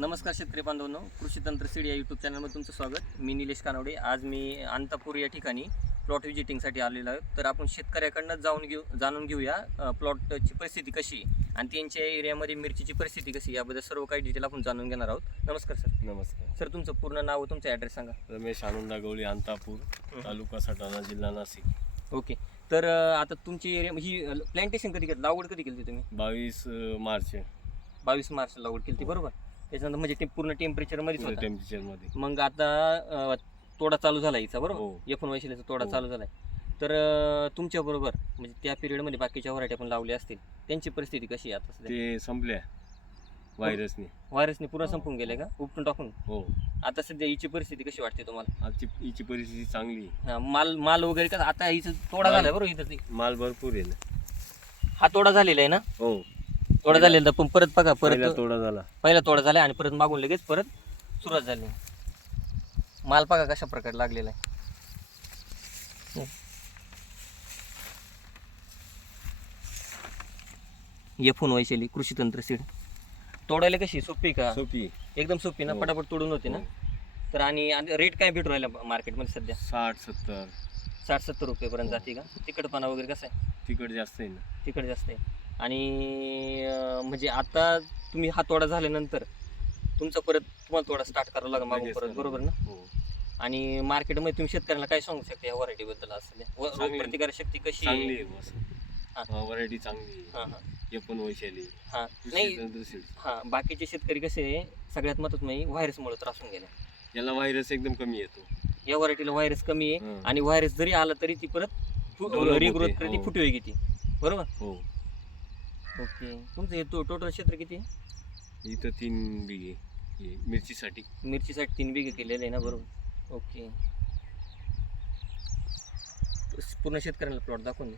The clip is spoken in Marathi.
नमस्कार शेतकरी बांधवांनो कृषी तंत्र सीडी या यूट्यूब चॅनलमध्ये तुमचं स्वागत. मी निलेश कानवडे. आज मी अंतापूर या ठिकाणी प्लॉट व्हिजिटिंगसाठी आलेलो आहे तर आपण शेतकऱ्याकडनं जाऊन घेऊ जाणून घेऊया प्लॉटची परिस्थिती कशी आणि त्यांच्या एरियामध्ये मिरचीची परिस्थिती कशी याबद्दल सर्व काही डिटेल आपण जाणून घेणार आहोत. नमस्कार सर नमस्कार. सर तुमचं पूर्ण नाव तुमचा ॲड्रेस सांगा. रमेश आनंदा गवळी अंतापूर तालुका सटाणा जिल्हा नाशिक. ओके. तर आता तुमची एरिया ही प्लांटेशन कधी केलं? लागवड कधी केली होती तुम्ही? बावीस मार्च. बावीस मार्च लागवड केली बरोबर? त्याच्यानंतर म्हणजे ते पूर्ण टेम्परेचरमध्येच होतं. टेम्परेचरमध्ये. मग आता अ, तोडा चालू झाला हिचा बरोबर? हो. एकोणऐंशीला तोडा हो. चालू झालाय. तर तुमच्या बरोबर म्हणजे त्या पिरियडमध्ये बाकीच्या व्हरायटी आपण लावल्या असतील. त्यांची परिस्थिती कशी आहे आता सध्या? ते संपल्या. व्हायरसने व्हायरसने पूर्ण संपून गेले का? उपटून टाकून? हो. आता सध्या हिची परिस्थिती कशी वाटते तुम्हाला? आजची हिची परिस्थिती चांगली आहे. हा, माल माल वगैरे का आता हिचं तोडा झालाय बरोबर इथं ती. माल भरपूर आहे ना. हा तोडा झालेला आहे ना? हो. तोडा झालेला. आहे, पण परत बघा पहिला परत तोडा झाला. पहिला तोडा झाला आणि परत मागून लगेच परत सुरुवात झाली. माल बघा कशा प्रकारे लागलेला आहे. येफून वैशाली कृषी तंत्र सीड. तोडायला कशी सोपी का? सोपी एकदम सोपी ना? हो. पटापट तोडून होते ना? हो. तर आणि रेट काय भेटू राहिला मार्केटमध्ये सध्या? साठ सत्तर. साठ सत्तर रुपयेपर्यंत. जाते का? तिकडपणा वगैरे कसं आहे? तिकड जास्त आहे ना. तिकडे जास्त आहे. आणि म्हणजे आता तुम्ही हा तोडा झाल्यानंतर तुमचा परत तुम्हाला तोडा स्टार्ट करावा लागेल मागून परत. बरोबर ना? हो. आणि मार्केटमध्ये तुम्ही शेतकऱ्यांना काय सांगू शकता या व्हरायटी बद्दल असं. प्रतिकार शक्ती कशी चांगली आहे हा. व्हरायटी चांगली हा आहे पण वैशाली हा. नाही. हा बाकीचे शेतकरी कसे सगळ्यात महत्वाचं म्हणजे व्हायरसमुळे त्रासून गेले. याला व्हायरस एकदम कमी येतो. या व्हरायटीला व्हायरस कमी आहे. आणि व्हायरस जरी आला तरी ती परत रिग्रोथ करते. फुटवे घेते बरोबर? हो. ओके. तुमचं हे टोटल क्षेत्र किती आहे? इथं तीन बिघे. हे मिरचीसाठी. मिरचीसाठी तीन बिघे केलेले आहे ना बरोबर. ओके. पूर्ण शेतकऱ्यांना प्लॉट दाखवून दे.